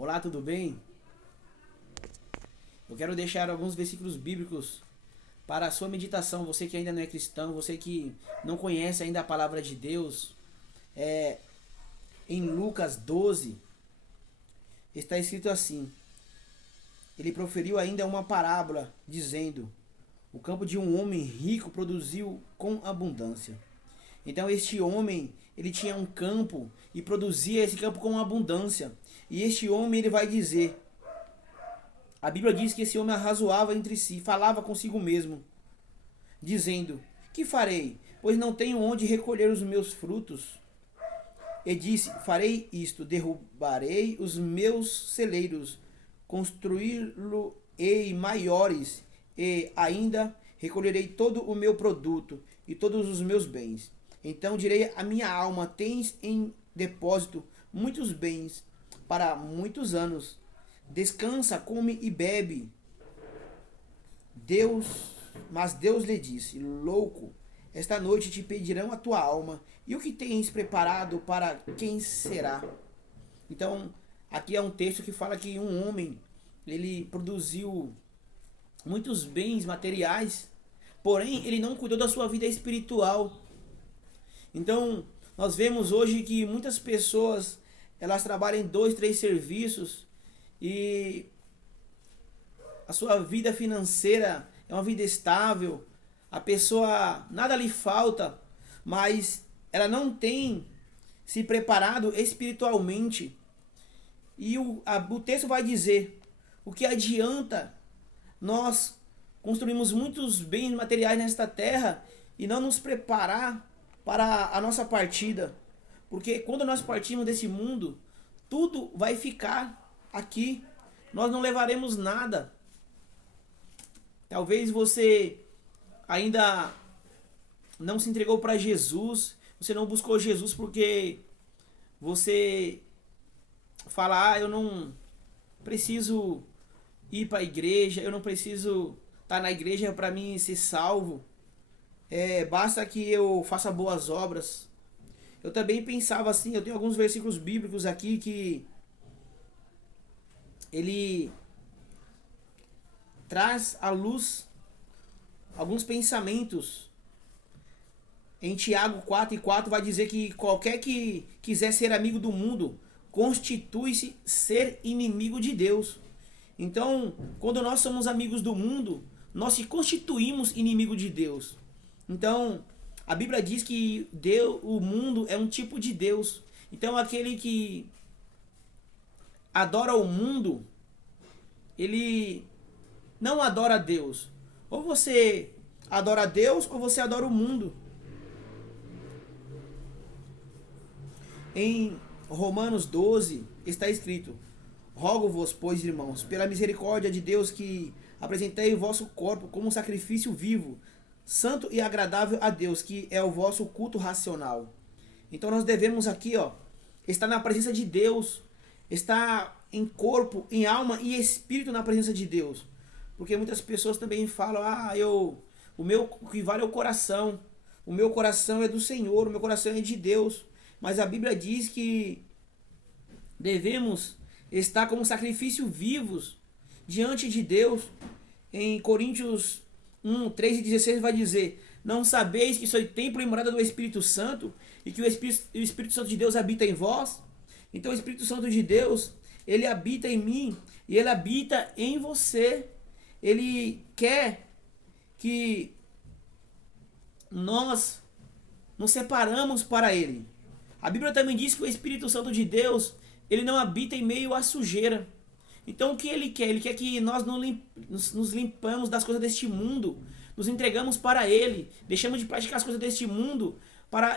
Olá, tudo bem? Eu quero deixar alguns versículos bíblicos para a sua meditação. Você que ainda não é cristão, você que não conhece ainda a palavra de Deus, em Lucas 12 está escrito assim: ele proferiu ainda uma parábola, dizendo: o campo de um homem rico produziu com abundância. Então este homem, ele tinha um campo e produzia esse campo com abundância. E este homem, ele vai dizer, a Bíblia diz que esse homem arrazoava entre si, falava consigo mesmo, dizendo: que farei? Pois não tenho onde recolher os meus frutos. E disse: farei isto, derrubarei os meus celeiros, construí-lo-ei maiores, e ainda recolherei todo o meu produto e todos os meus bens. Então direi à minha alma: tens em depósito muitos bens para muitos anos. Descansa, come e bebe. Deus, mas Deus lhe disse: louco, esta noite te pedirão a tua alma, e o que tens preparado para quem será? Então, aqui é um texto que fala que um homem, ele produziu muitos bens materiais, porém ele não cuidou da sua vida espiritual. Então, nós vemos hoje que muitas pessoas, elas trabalham em 2, 3 serviços e a sua vida financeira é uma vida estável, a pessoa nada lhe falta, mas ela não tem se preparado espiritualmente. E o texto vai dizer: o que adianta nós construirmos muitos bens materiais nesta terra e não nos preparar para a nossa partida? Porque quando nós partimos desse mundo, tudo vai ficar aqui. Nós não levaremos nada. Talvez você ainda não se entregou para Jesus, você não buscou Jesus porque você fala: eu não preciso ir para a igreja, eu não preciso estar na igreja para mim ser salvo. Basta que eu faça boas obras. Eu também pensava assim, eu tenho alguns versículos bíblicos aqui que ele traz à luz alguns pensamentos. Em Tiago 4:4 vai dizer que qualquer que quiser ser amigo do mundo constitui-se ser inimigo de Deus. Então, quando nós somos amigos do mundo, nós se constituímos inimigo de Deus. Então, a Bíblia diz que Deus, o mundo é um tipo de Deus. Então, aquele que adora o mundo, ele não adora a Deus. Ou você adora a Deus ou você adora o mundo. Em Romanos 12 está escrito: rogo-vos, pois, irmãos, pela misericórdia de Deus, que apresentei o vosso corpo como um sacrifício vivo, santo e agradável a Deus, que é o vosso culto racional. Então nós devemos aqui, estar na presença de Deus, estar em corpo, em alma e espírito na presença de Deus. Porque muitas pessoas também falam: o meu que vale é o coração. O meu coração é do Senhor, o meu coração é de Deus. Mas a Bíblia diz que devemos estar como sacrifício vivos diante de Deus. Em Coríntios 1:13-16 vai dizer: não sabeis que sois templo e morada do Espírito Santo, e que o Espírito Santo de Deus habita em vós? Então o Espírito Santo de Deus, ele habita em mim e ele habita em você. Ele quer que nós nos separamos para ele. A Bíblia também diz que o Espírito Santo de Deus, ele não habita em meio à sujeira. Então o que ele quer? Ele quer que nós nos limpamos das coisas deste mundo, nos entregamos para ele, deixamos de praticar as coisas deste mundo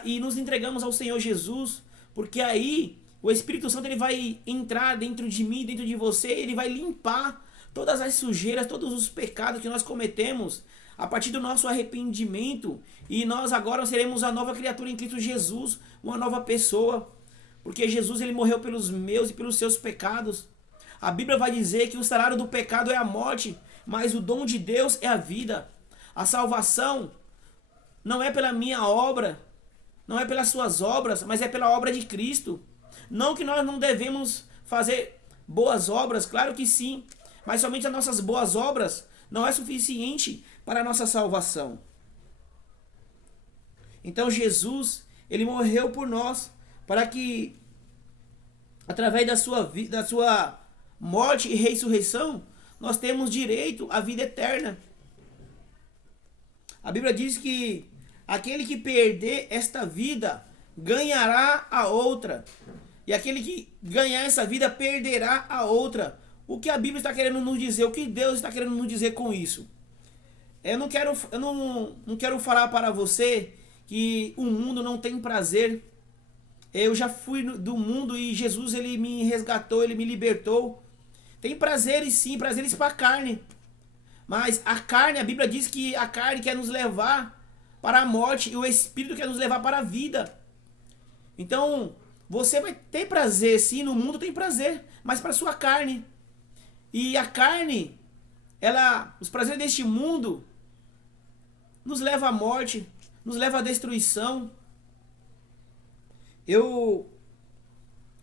e nos entregamos ao Senhor Jesus, porque aí o Espírito Santo, ele vai entrar dentro de mim, dentro de você, ele vai limpar todas as sujeiras, todos os pecados que nós cometemos a partir do nosso arrependimento, e nós agora seremos a nova criatura em Cristo Jesus, uma nova pessoa, porque Jesus, ele morreu pelos meus e pelos seus pecados. A Bíblia vai dizer que o salário do pecado é a morte, mas o dom de Deus é a vida. A salvação não é pela minha obra, não é pelas suas obras, mas é pela obra de Cristo. Não que nós não devemos fazer boas obras? Claro que sim, mas somente as nossas boas obras não é suficiente para a nossa salvação. Então Jesus, ele morreu por nós, para que através da sua vida, da sua morte e ressurreição, nós temos direito à vida eterna. A Bíblia diz que aquele que perder esta vida ganhará a outra. E aquele que ganhar essa vida perderá a outra. O que a Bíblia está querendo nos dizer? O que Deus está querendo nos dizer com isso? Eu não quero falar para você que o mundo não tem prazer. Eu já fui do mundo e Jesus, ele me resgatou, ele me libertou. Tem prazeres sim, prazeres para a carne. Mas a carne, a Bíblia diz que a carne quer nos levar para a morte e o Espírito quer nos levar para a vida. Então, você vai ter prazer sim, no mundo tem prazer, mas para a sua carne. E a carne, os prazeres deste mundo nos leva à morte, nos leva à destruição.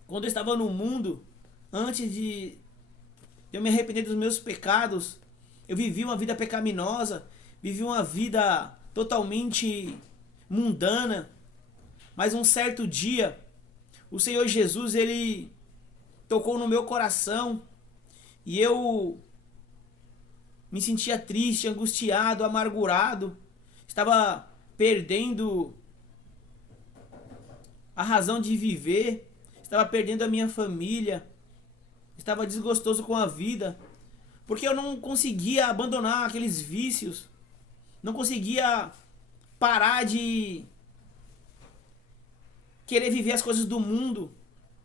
Quando eu estava no mundo, antes de eu me arrepender dos meus pecados, eu vivi uma vida pecaminosa, vivi uma vida totalmente mundana. Mas um certo dia, o Senhor Jesus, ele tocou no meu coração e eu me sentia triste, angustiado, amargurado. Estava perdendo a razão de viver, estava perdendo a minha família, estava desgostoso com a vida, porque eu não conseguia abandonar aqueles vícios, não conseguia parar de querer viver as coisas do mundo.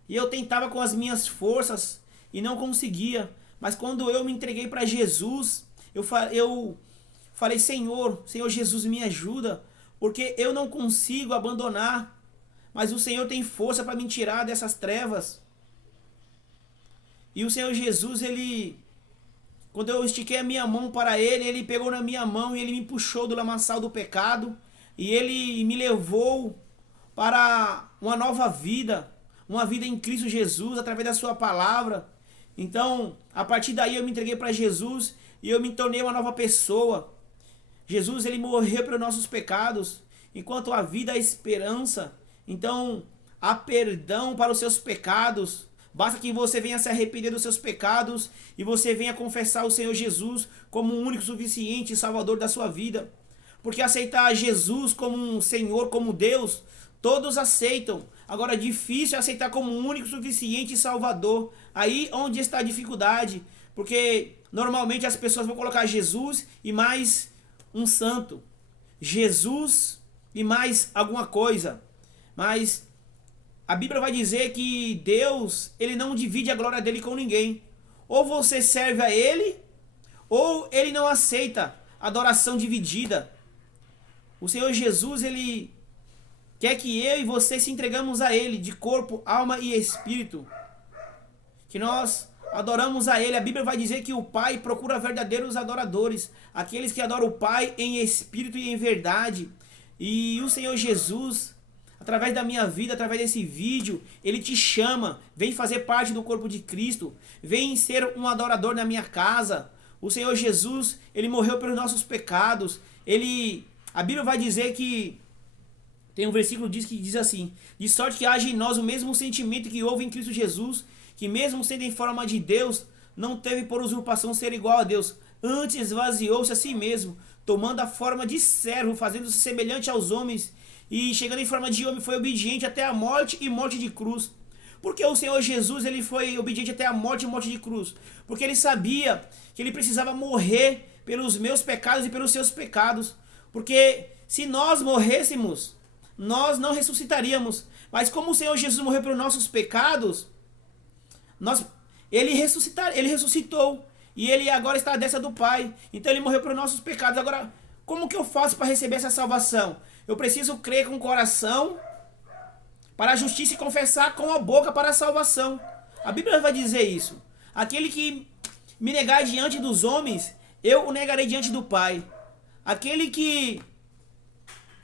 E eu tentava com as minhas forças e não conseguia. Mas quando eu me entreguei para Jesus, eu falei, Senhor Jesus, me ajuda, porque eu não consigo abandonar, mas o Senhor tem força para me tirar dessas trevas. E o Senhor Jesus, quando eu estiquei a minha mão para ele pegou na minha mão e ele me puxou do lamaçal do pecado e ele me levou para uma nova vida, uma vida em Cristo Jesus, através da sua palavra. Então, a partir daí eu me entreguei para Jesus e eu me tornei uma nova pessoa. Jesus, ele morreu pelos nossos pecados, enquanto a vida é a esperança. Então, há perdão para os seus pecados. Basta que você venha se arrepender dos seus pecados e você venha confessar o Senhor Jesus como o único, suficiente e salvador da sua vida. Porque aceitar Jesus como um Senhor, como Deus, todos aceitam. Agora, é difícil aceitar como um único, suficiente e salvador. Aí onde está a dificuldade. Porque normalmente as pessoas vão colocar Jesus e mais um santo. Jesus e mais alguma coisa. Mas a Bíblia vai dizer que Deus, ele não divide a glória dele com ninguém. Ou você serve a ele, ou ele não aceita adoração dividida. O Senhor Jesus, ele quer que eu e você se entregamos a ele de corpo, alma e espírito. Que nós adoramos a ele. A Bíblia vai dizer que o Pai procura verdadeiros adoradores, aqueles que adoram o Pai em espírito e em verdade. E o Senhor Jesus, através da minha vida, através desse vídeo, ele te chama, vem fazer parte do corpo de Cristo, vem ser um adorador na minha casa. O Senhor Jesus, ele morreu pelos nossos pecados. A Bíblia vai dizer que tem um versículo que diz assim: de sorte que haja em nós o mesmo sentimento que houve em Cristo Jesus, que mesmo sendo em forma de Deus, não teve por usurpação ser igual a Deus, antes esvaziou-se a si mesmo, tomando a forma de servo, fazendo-se semelhante aos homens, e chegando em forma de homem foi obediente até a morte e morte de cruz. Porque o Senhor Jesus, ele foi obediente até a morte e morte de cruz? Porque ele sabia que ele precisava morrer pelos meus pecados e pelos seus pecados. Porque se nós morrêssemos, nós não ressuscitaríamos. Mas como o Senhor Jesus morreu pelos nossos pecados, ele ressuscitou. E ele agora está à destra do Pai. Então ele morreu pelos nossos pecados. Agora, como que eu faço para receber essa salvação? Eu preciso crer com o coração para a justiça e confessar com a boca para a salvação. A Bíblia vai dizer isso. Aquele que me negar diante dos homens, eu o negarei diante do Pai. Aquele que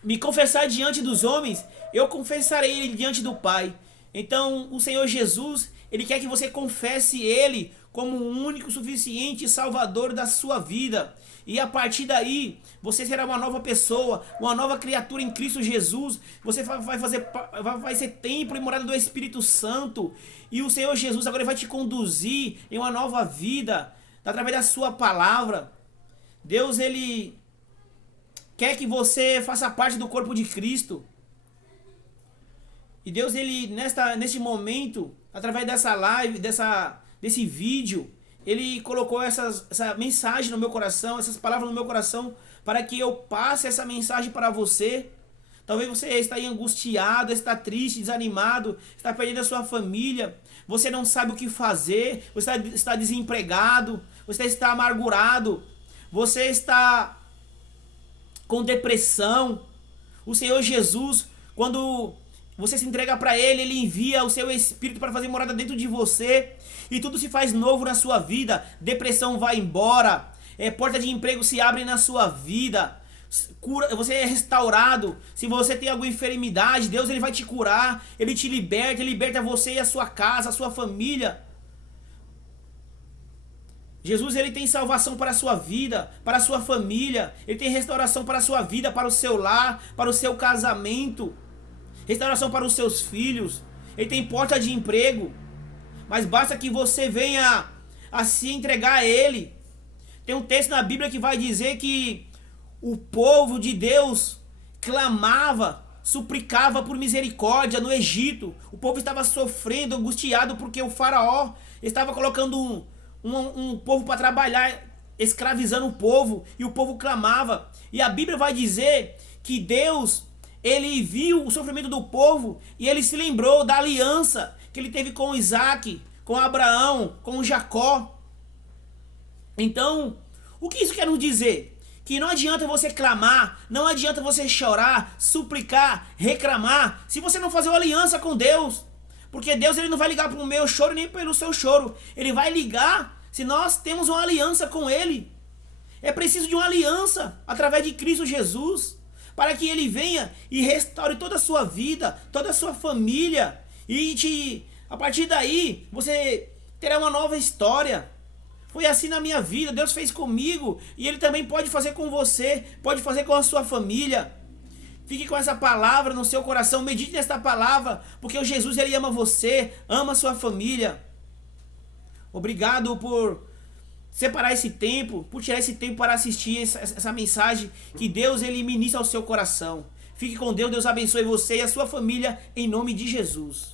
me confessar diante dos homens, eu confessarei ele diante do Pai. Então o Senhor Jesus, Ele quer que você confesse Ele como o único, suficiente Salvador da sua vida. E a partir daí, você será uma nova pessoa, uma nova criatura em Cristo Jesus. Você vai ser templo e morada do Espírito Santo. E o Senhor Jesus agora vai te conduzir em uma nova vida, através da sua palavra. Deus, Ele quer que você faça parte do corpo de Cristo. E Deus, Ele, neste momento, através dessa live, desse vídeo, Ele colocou essa mensagem no meu coração, essas palavras no meu coração, para que eu passe essa mensagem para você. Talvez você está aí angustiado, está triste, desanimado, está perdendo a sua família, você não sabe o que fazer, você está desempregado, você está amargurado, você está com depressão. O Senhor Jesus, quando você se entrega para Ele, Ele envia o seu Espírito para fazer morada dentro de você. E tudo se faz novo na sua vida. Depressão vai embora. Porta de emprego se abre na sua vida. Você é restaurado. Se você tem alguma enfermidade, Deus, Ele vai te curar. Ele te liberta. Ele liberta você e a sua casa, a sua família. Jesus, Ele tem salvação para a sua vida, para a sua família. Ele tem restauração para a sua vida, para o seu lar, para o seu casamento. Restauração para os seus filhos. Ele tem porta de emprego. Mas basta que você venha a se entregar a Ele. Tem um texto na Bíblia que vai dizer que o povo de Deus clamava, suplicava por misericórdia no Egito. O povo estava sofrendo, angustiado, porque o faraó estava colocando um povo para trabalhar, escravizando o povo, e o povo clamava. E a Bíblia vai dizer que Deus, Ele viu o sofrimento do povo e Ele se lembrou da aliança que Ele teve com Isaac, com Abraão, com Jacó. Então, o que isso quer nos dizer? Que não adianta você clamar, não adianta você chorar, suplicar, reclamar, se você não fazer uma aliança com Deus. Porque Deus, Ele não vai ligar para o meu choro nem pelo seu choro. Ele vai ligar se nós temos uma aliança com Ele. É preciso de uma aliança através de Cristo Jesus, para que Ele venha e restaure toda a sua vida, toda a sua família. E a partir daí, você terá uma nova história. Foi assim na minha vida, Deus fez comigo, e Ele também pode fazer com você, pode fazer com a sua família. Fique com essa palavra no seu coração, medite nesta palavra, porque o Jesus, Ele ama você, ama a sua família. Obrigado por separar esse tempo, por tirar esse tempo para assistir essa mensagem, que Deus, Ele ministra ao seu coração. Fique com Deus, Deus abençoe você e a sua família, em nome de Jesus.